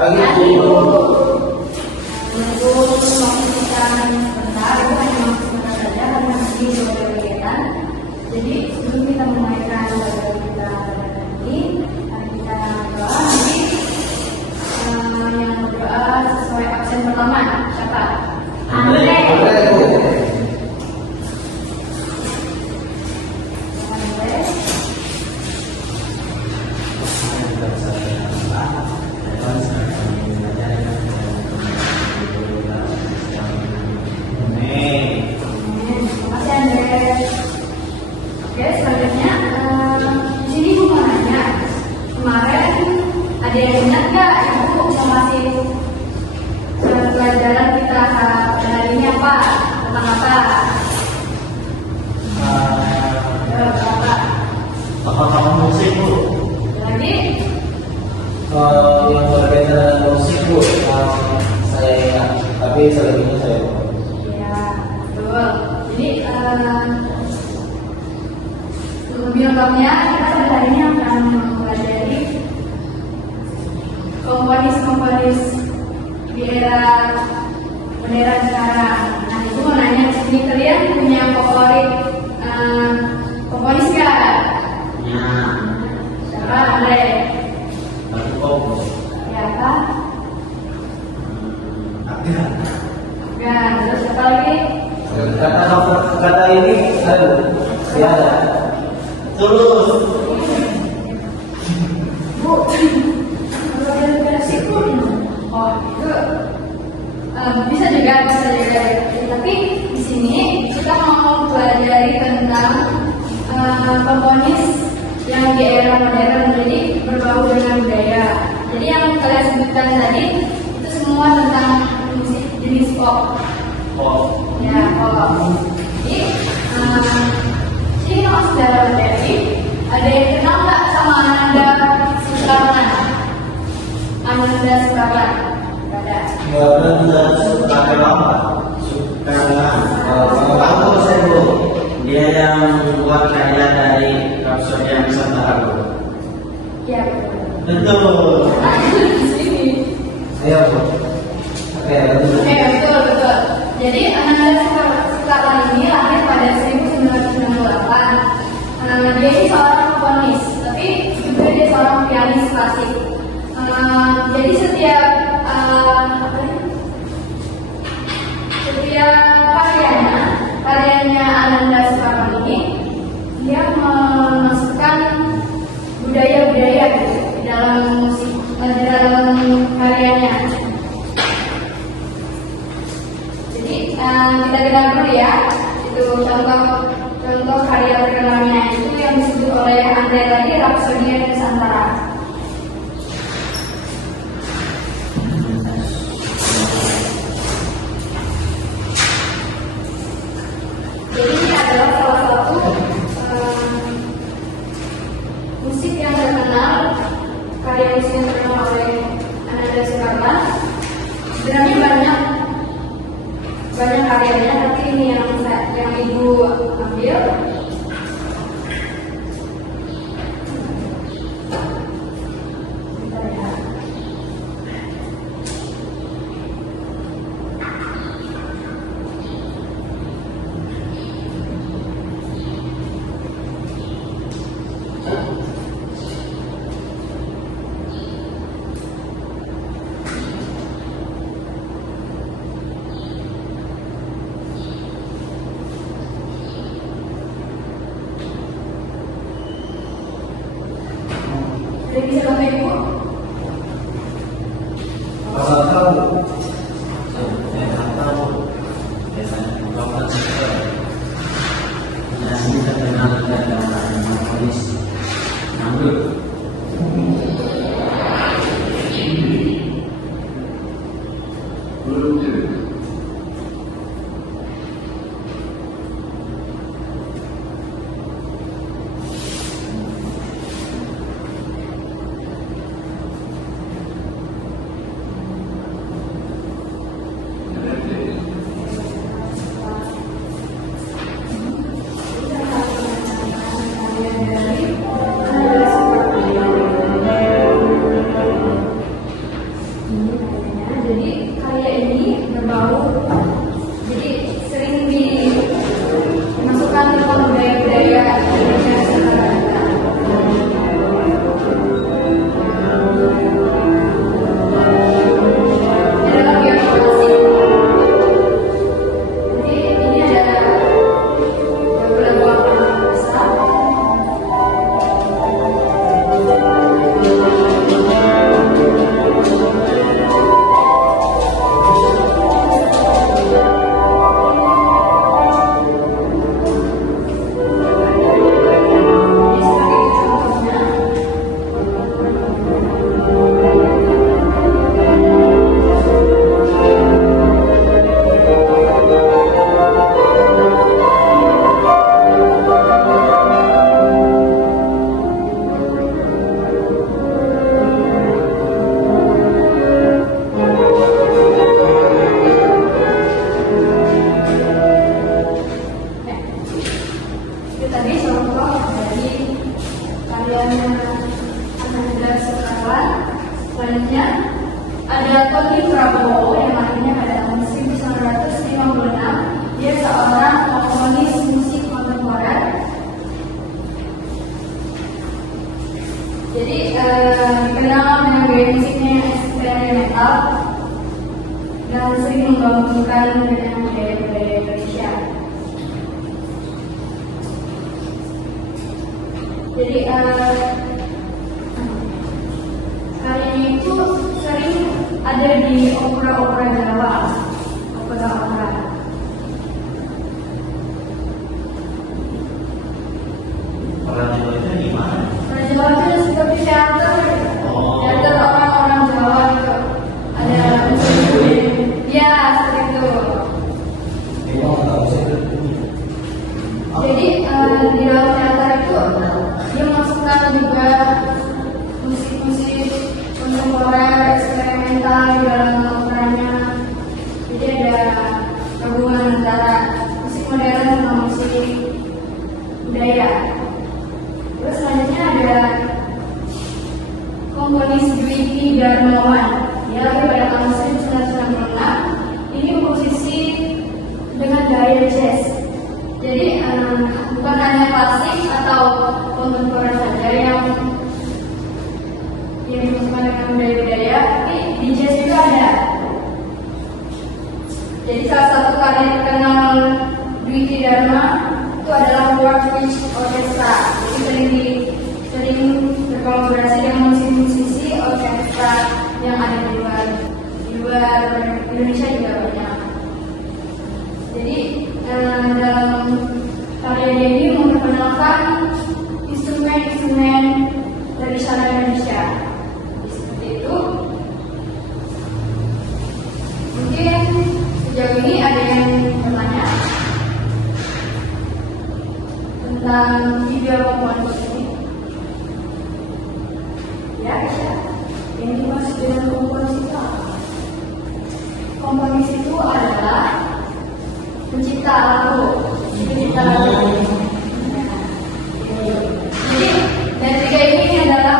Pagi Bu. Menunggu waktu kita sebentar, itu hanya waktu sebentar saja karena nanti sudah ada kegiatan. Jadi sebelum kita menunaikan ibadah kita pada ini, mari kita berdoa. Nanti yang berdoa sesuai absen pertama, siapa? Andre. Ada yang ingat nggak Ibu masih pelajaran kita hari ini apa? Tentang apa? Tokoh-tokoh musik Bu. Lagi? Yang berkaitan dengan musik Bu, saya ingat, tapi selebihnya saya lupa. Ya, betul. Jadi lebih lengkapnya kita pada hari ini akan mempelajari komponis di era modern sekarang. Nah, itu mau nanya, ini kalian punya favorit komponis nggak? Ya. Siapa? Andre? Aku Ya, apa? ada. Ya, terus apa lagi? Kata ini ada. Ya ada. Tulus. Bu, kalau generasi pun, oh itu bisa juga. Tapi di sini kita mau pelajari tentang komponis yang di era modern, jadi berbau dengan budaya. Jadi yang kalian sebutkan tadi itu semua tentang musik jenis pop. Ya, pop. Jadi ini kalau sejarah materi, ada yang kenal nggak sama Ananda Soekarno? Ananda Soekarno? Nggak ada. Sudah pakai apa? Karena tahu saya Bu, dia yang membuat karya dari Rhapsody Nusantara Bu. Iya, Betul. di sini. Ayo Bu. Oke, betul. Oke, betul. Jadi Ananda Soekarno ini lahir pada 1998. Dia ini seorang komponis, tapi juga dia seorang pianis klasik. Jadi setiap karyanya Ananda Soekarno ini, dia memasukkan budaya-budaya di dalam musik, di dalam karyanya. Jadi kita dengar dulu ya, itu contoh karya terkenalnya itu yang disebut oleh Andre tadi, Rhapsody Nusantara. Jadi ini adalah salah satu musik yang terkenal, karya musik yang terkenal oleh Ananda Soekarno. Sebenarnya banyak karyanya, tapi ini yang Ibu ambil. Sudah bisa baca Ibu? Pasal tahu. Saya tahu. Biasanya bapak saya. Nasi terkenal dengan komponis. Ambil. Selanjutnya ada Tony Prabowo yang lahirnya pada tahun 1956. Dia seorang komponis musik kontemporer. Jadi dikenal dengan gaya musiknya yang eksperimental dan sering menggabungkan dengan budaya-budaya Indonesia. Jadi karyanya itu sering ada di opera-opera Jawa, opera-opera. Orang Jawa itu gimana? Orang Jawa itu seperti teater, Oh. teater orang Jawa gitu. Ada ya seperti itu. Jadi di dalam teater itu dia masukkan juga musik-musik kontemporer, eksperimental di dalam operanya. Jadi ada gabungan antara musik modern sama musik budaya. Terus selanjutnya ada komponis Dwiki Darmawan. Dia lahir pada tahun 1996. Ini komposisi dengan gaya jazz. Jadi bukan hanya klasik atau kontemporer saja yang dimasukkan dengan budaya-budaya, tapi di jazz juga ada. Jadi salah satu karya terkenal Dwiki Dharma itu adalah World Beach Orchestra. Jadi sering berkolaborasi dengan musisi orkestra yang ada di luar Indonesia juga banyak. Jadi dalam karya dia ini memperkenalkan instrumen-instrumen tradisional Indonesia. Seperti itu. Mungkin sejauh ini ada yang bertanya tentang video komponis ini. Ya, bisa. Yang dimaksud dengan komponis itu apa? Komponis itu adalah pencipta lagu. Pencipta lagu. Jadi dari tiga ini adalah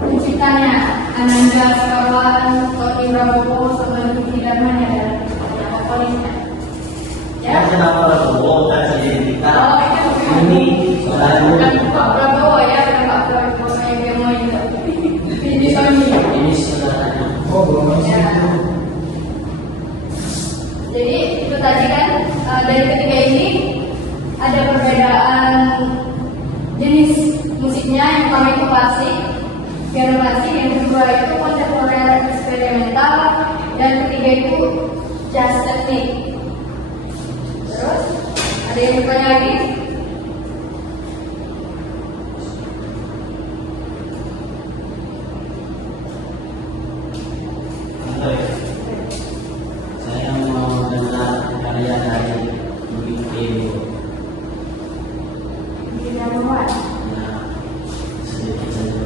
penciptanya. Ananda Sekawan, Tony Prabowo, sama Dwiki Dharma adalah komponisnya. Ya. Kenapa Prabowo tak kita? Oh, Ini selalu bukan Pak Prabowo ya, bukan Pak Prabowo yang dia mau itu. Ini Sony. ini saudaranya. Ya. Jadi itu tadi kan dari ketiga ini ada perbedaan jenis musiknya. Yang pertama itu klasik, piano klasik, yang kedua itu kontemporer eksperimental, dan ketiga itu jazz teknik. Terus ada yang bertanya lagi? Saya mau dengar karya dari Dwiki. Tidak muat. Ya, sedikit saja.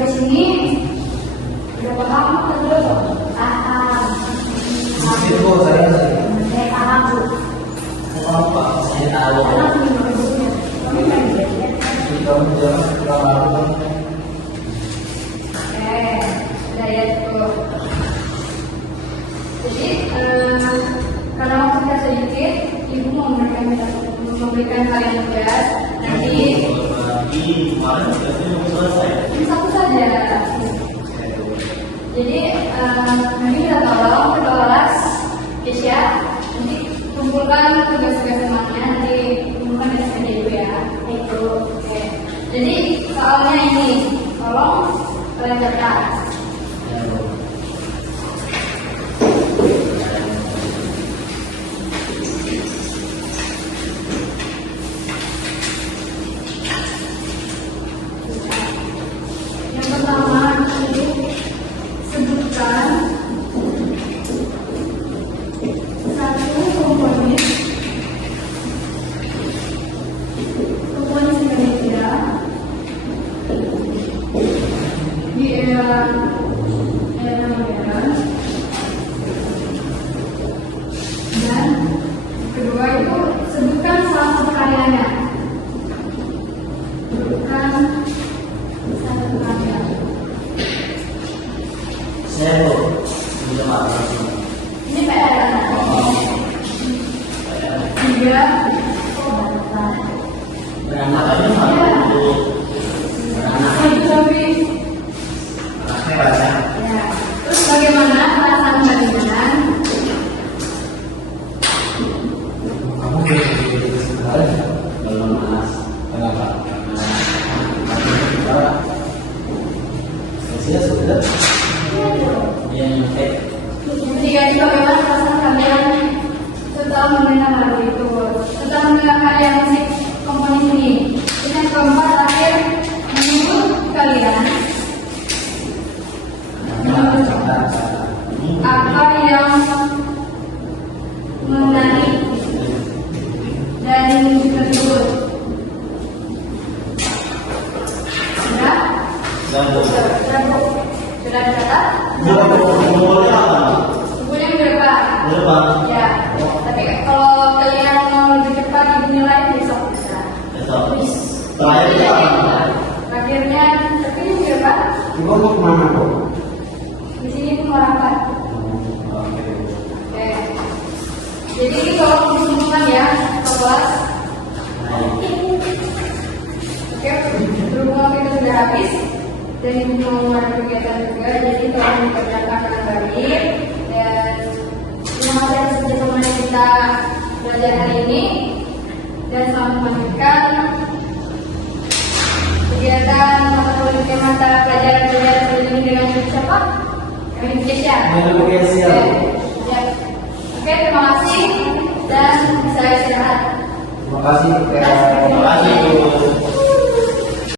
sampai sini udah paham atau belum? Paham. Itu saya Saya paham Bu. apa? Saya tahu. Karena minum ibunya. Kami main dia. Kamu jangan terlalu. Sudah ya cukup. Jadi karena waktu kita sedikit, ibu mau memberikan kalian tugas. Nanti Kemarin tugasnya belum selesai. ini satu saja. Jadi nanti kita tolong ke kelas Kesya, nanti kumpulkan tugas-tugas semuanya, nanti kumpulkan ke sini ibu ya. Itu. Oke. Jadi soalnya ini, tolong kalian catat. Yang pertama itu sebutkan satu komponis Indonesia di era modern, dan kedua itu sebutkan salah satu karyanya. Sebutkan satu karya. Saya tuh belum apa. Ini PR anak. Tiga. Beranak. Beranak aja malah untuk beranak. Tapi Saya baca. ya. Terus bagaimana perasaan kalian? Kamu belum panas. Kenapa? Saya sudah. Dia nyontek. Ketiga itu bagaimana perasaan kalian setelah mendengar lagu itu, setelah mendengar karya musik komponis ini. Dan yang keempat terakhir, menurut kalian apa yang menarik dari musik tersebut? Sudah? Sudah Bu? Sudah dicatat? Nomornya apa? Ibunya minggu depan. Berapa? Ya, tapi kalau kalian mau lebih cepat dinilai besok bisa. Besok. Bis. Terakhirnya apa? Terakhirnya, tapi ini minggu depan. Ibu mau kemana kok? Di sini pun mau rapat. Oke. Jadi ini kalau disimpulkan ya, ke kelas. Oke, berhubung waktu itu sudah habis dan ibu mau ada kegiatan juga, jadi tolong dikerjakan dengan baik. Dan terima kasih atas kerjasama yang kita belajar hari ini, dan selamat melanjutkan kegiatan mata pelajaran ini dengan siapa? Kami Kesya. Ibu Kesya. Oke, terima kasih dan saya istirahat. Terima kasih. Terima kasih.